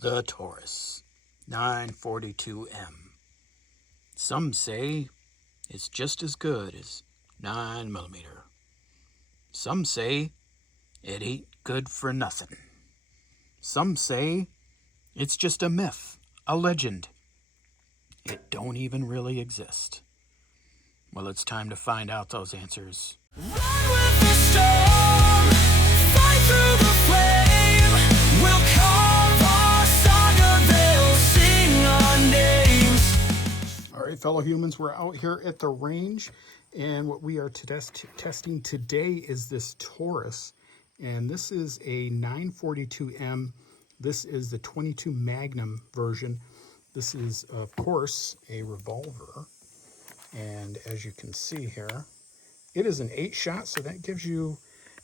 The Taurus 942M. Some say it's just as good as 9mm. Some say it ain't good for nothing. Some say it's just a myth, a legend. It don't even really exist. Well, it's time to find out those answers. Run with the storm, fight through the flame. We'll carve our saga, they'll sing our names. All right, fellow humans, we're out here at the range, and what we are testing today is this Taurus, and this is a 942M. This is the 22 Magnum version. This is, of course, a revolver, and as you can see here, it is an 8-shot, so that gives you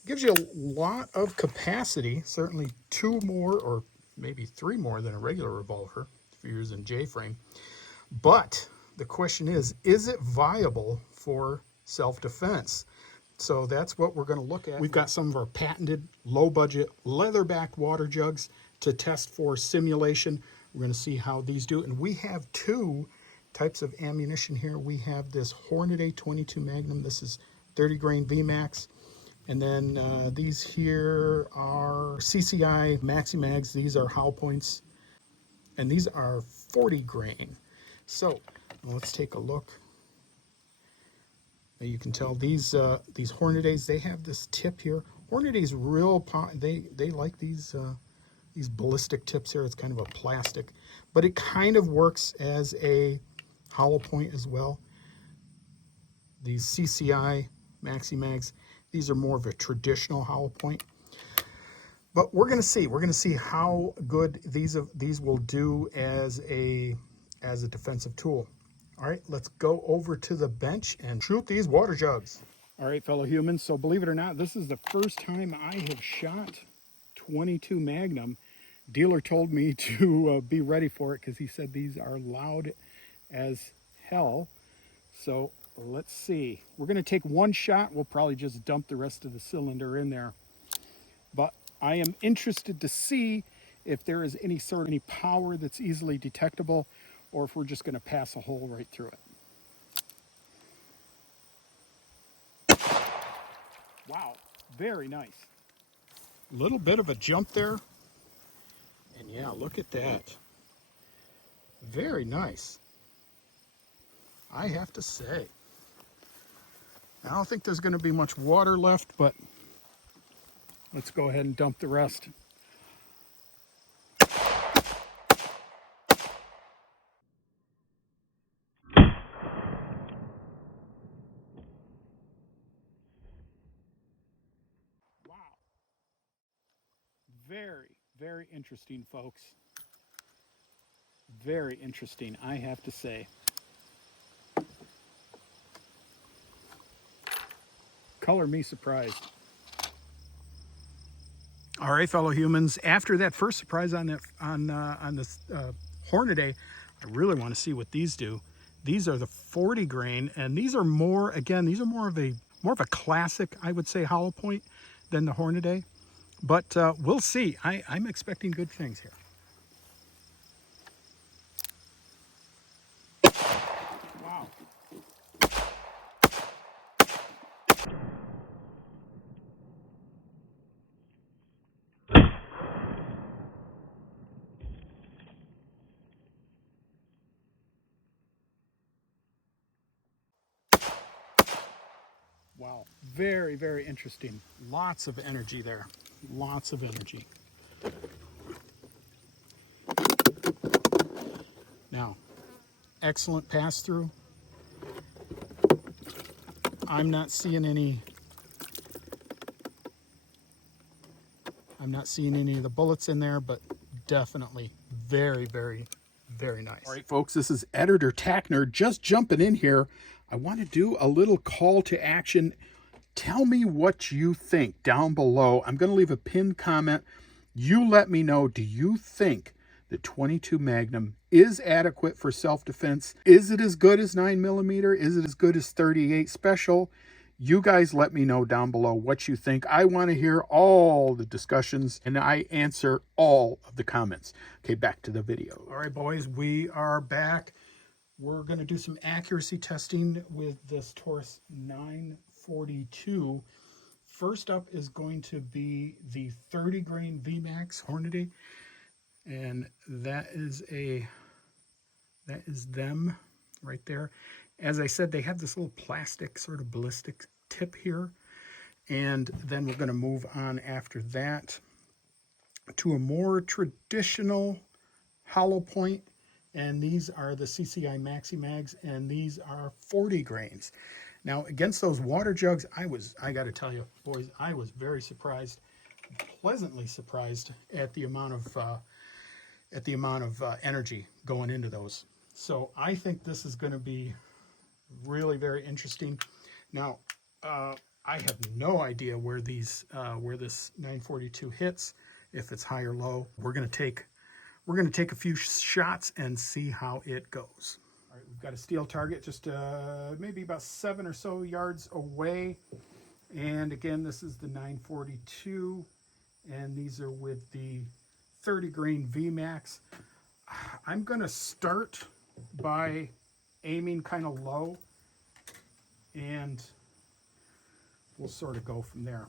a lot of capacity. Certainly 2 more or maybe 3 more than a regular revolver if you're using J-frame. But the question is it viable for self-defense? So that's what we're going to look at. We've got some of our patented low-budget leather-backed water jugs to test for simulation. We're going to see how these do. And we have 2 types of ammunition here. We have this Hornady 22 Magnum. This is 30 grain VMAX. And then these here are CCI Maxi Mags. These are Howl Points. And these are 40 grain. So let's take a look. You can tell these Hornadys, they have this tip here. Hornady's they like these ballistic tips here. It's kind of a plastic, but it kind of works as a hollow point as well. These CCI Maxi Mags, these are more of a traditional hollow point. But we're going to see how good these will do as a defensive tool. All right, let's go over to the bench and shoot these water jugs. All right, fellow humans, so believe it or not, this is the first time I have shot 22 Magnum. Dealer told me to be ready for it because he said these are loud as hell. So let's see. We're going to take 1 shot. We'll probably just dump the rest of the cylinder in there. But I am interested to see if there is any power that's easily detectable, or if we're just going to pass a hole right through it. Wow, very nice. A little bit of a jump there. And yeah, look at that. Very nice, I have to say. I don't think there's going to be much water left, but let's go ahead and dump the rest. Wow. Very, very interesting, folks. Very interesting, I have to say. Color me surprised. All right, fellow humans. After that first surprise on this Hornady, I really want to see what these do. These are the 40 grain, and these are more of a classic, I would say, hollow point than the Hornady. But we'll see. I'm expecting good things here. Wow. Wow, very, very interesting. Lots of energy there. Lots of energy. Now, excellent pass through. I'm not seeing any of the bullets in there, but definitely very, very, very nice. All right, folks, this is Editor Tackner just jumping in here. I want to do a little call to action. Tell me what you think down below. I'm going to leave a pinned comment. You let me know, do you think the 22 Magnum is adequate for self-defense? Is it as good as 9mm? Is it as good as 38 Special? You guys let me know down below what you think. I want to hear all the discussions, and I answer all of the comments. Okay, back to the video. All right, boys, we are back. We're going to do some accuracy testing with this Taurus 942. First up is going to be the 30 grain VMAX Hornady, and that is them right there. As I said, they have this little plastic sort of ballistic tip here, and then we're going to move on after that to a more traditional hollow point, and these are the CCI Maxi Mags, and these are 40 grains. Now, against those water jugs, I got to tell you, boys, I was very surprised, pleasantly surprised at the amount of energy going into those. So I think this is going to be really very interesting. Now, I have no idea where this 942 hits, if it's high or low. We're going to take a few shots and see how it goes. All right, we've got a steel target just maybe about 7 or so yards away. And again, this is the 942, and these are with the 30 grain VMAX. I'm going to start by aiming kind of low, and we'll sort of go from there.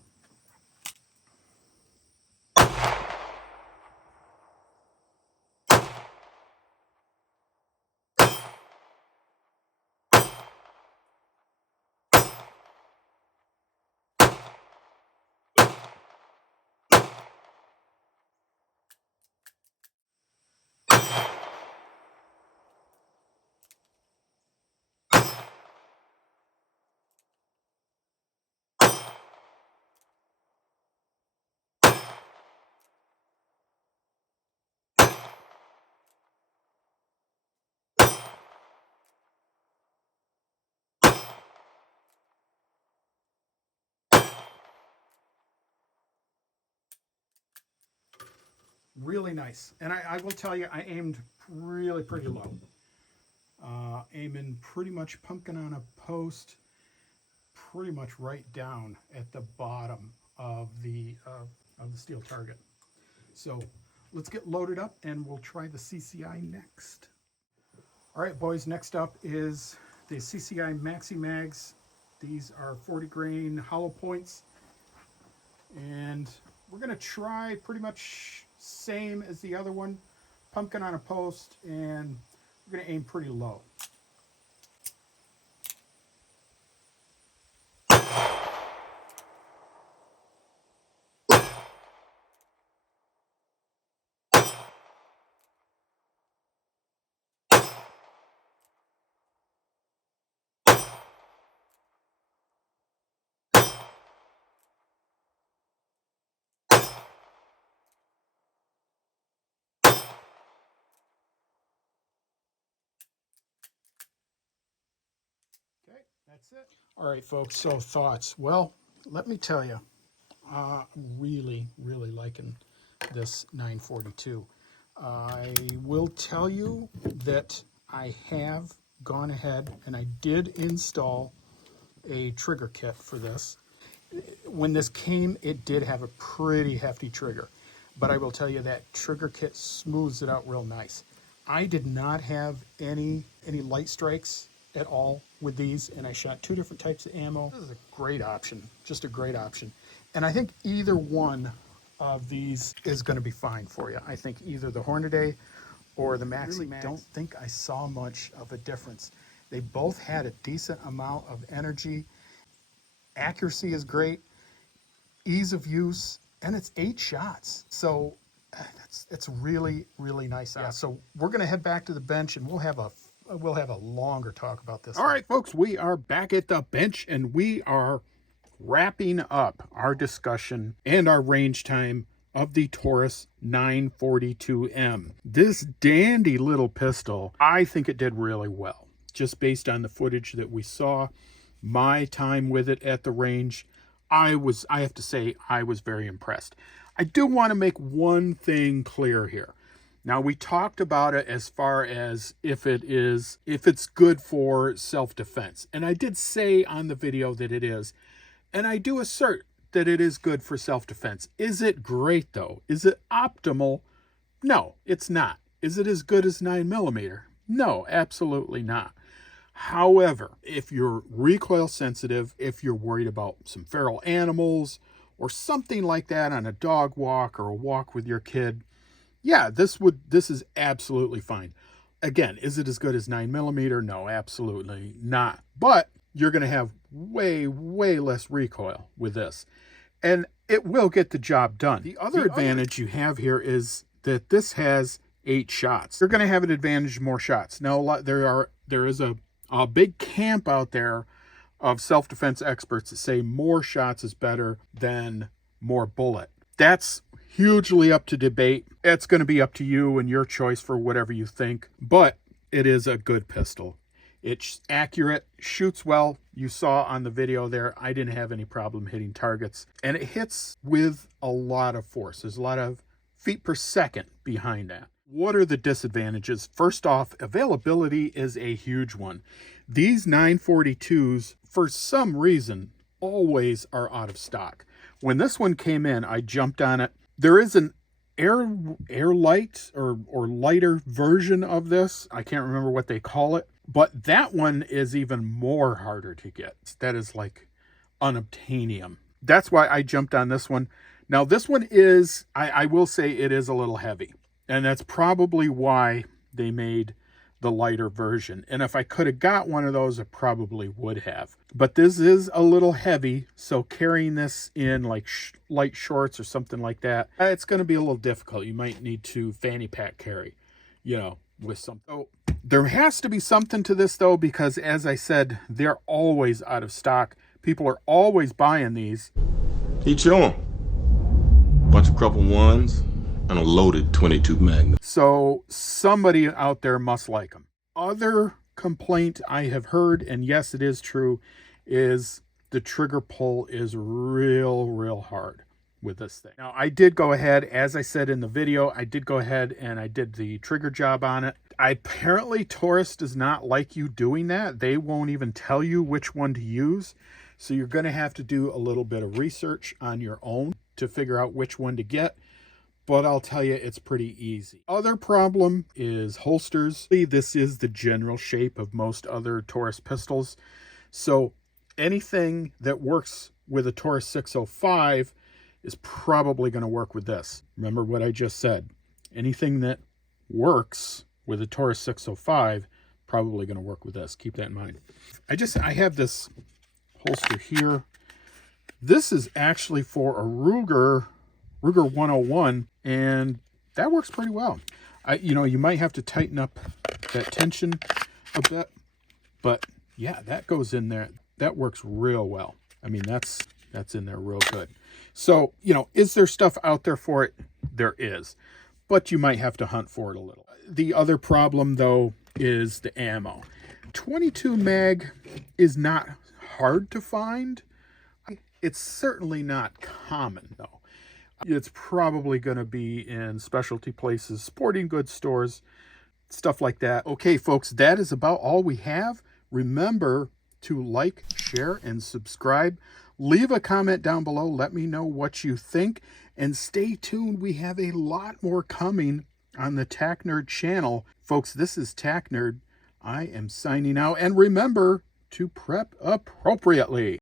Really nice. And I will tell you, I aimed really pretty low. Aiming pretty much pumpkin on a post, pretty much right down at the bottom of the steel target. So let's get loaded up and we'll try the CCI next. All right, boys, next up is the CCI Maxi Mags. These are 40 grain hollow points. And we're going to try pretty much same as the other one, pumpkin on a post, and we're going to aim pretty low. Okay, that's it. All right, folks, so thoughts. Well, let me tell you, really liking this 942. I will tell you that I have gone ahead and I did install a trigger kit for this. When this came, it did have a pretty hefty trigger, but I will tell you that trigger kit smooths it out real nice. I did not have any light strikes at all with these, and I shot 2 different types of ammo. This is a great option, just a great option. And I think either one of these is going to be fine for you. I think either the Hornady or the Maxi Mags. I don't think I saw much of a difference. They both had a decent amount of energy. Accuracy is great, ease of use, and it's 8 shots. So it's really nice. Yeah. So we're going to head back to the bench and we'll have a longer talk about this. All right, folks, we are back at the bench and we are wrapping up our discussion and our range time of the Taurus 942M. This dandy little pistol, I think it did really well. Just based on the footage that we saw, my time with it at the range, I have to say, I was very impressed. I do want to make one thing clear here. Now, we talked about it as far as if it's good for self-defense. And I did say on the video that it is. And I do assert that it is good for self-defense. Is it great, though? Is it optimal? No, it's not. Is it as good as 9mm? No, absolutely not. However, if you're recoil sensitive, if you're worried about some feral animals or something like that on a dog walk or a walk with your kid, yeah, this is absolutely fine. Again, is it as good as 9mm? No, absolutely not. But you're going to have way, way less recoil with this. And it will get the job done. The other advantage you have here is that this has 8 shots. You're going to have an advantage more shots. Now, there is a big camp out there of self-defense experts that say more shots is better than more bullet. That's hugely up to debate. It's going to be up to you and your choice for whatever you think, but it is a good pistol. It's accurate, shoots well. You saw on the video there, I didn't have any problem hitting targets, and it hits with a lot of force. There's a lot of feet per second behind that. What are the disadvantages? First off, availability is a huge one. These 942s, for some reason, always are out of stock. When this one came in, I jumped on it. There is an air light or lighter version of this. I can't remember what they call it, but that one is even more harder to get. That is like unobtainium. That's why I jumped on this one. Now this one is, I will say it is a little heavy, and that's probably why they made the lighter version. And if I could have got one of those, I probably would have. But this is a little heavy, so carrying this in like light shorts or something like that, it's going to be a little difficult. You might need to fanny pack carry, with something. So there has to be something to this though, because as I said, they're always out of stock. People are always buying these. Each on. Bunch of crumpled ones and a loaded 22 Magnum. So somebody out there must like them. Other complaint I have heard, and yes, it is true, is the trigger pull is real hard with this thing. Now, I did go ahead, as I said in the video, I did go ahead and I did the trigger job on it. Apparently, Taurus does not like you doing that. They won't even tell you which one to use. So you're going to have to do a little bit of research on your own to figure out which one to get. But I'll tell you, it's pretty easy. Other problem is holsters. This is the general shape of most other Taurus pistols. So anything that works with a Taurus 605 is probably going to work with this. Remember what I just said. Anything that works with a Taurus 605, probably going to work with this. Keep that in mind. I have this holster here. This is actually for a Ruger 101, and that works pretty well. You might have to tighten up that tension a bit, but yeah, that goes in there. That works real well. I mean, that's in there real good. So, is there stuff out there for it? There is, but you might have to hunt for it a little. The other problem though is the ammo. 22 mag is not hard to find. It's certainly not common though. It's probably going to be in specialty places, sporting goods stores, stuff like that. Okay, folks, that is about all we have. Remember to like, share, and subscribe. Leave a comment down below. Let me know what you think. And stay tuned. We have a lot more coming on the Tac Nerd channel. Folks, this is Tac Nerd. I am signing out. And remember to prep appropriately.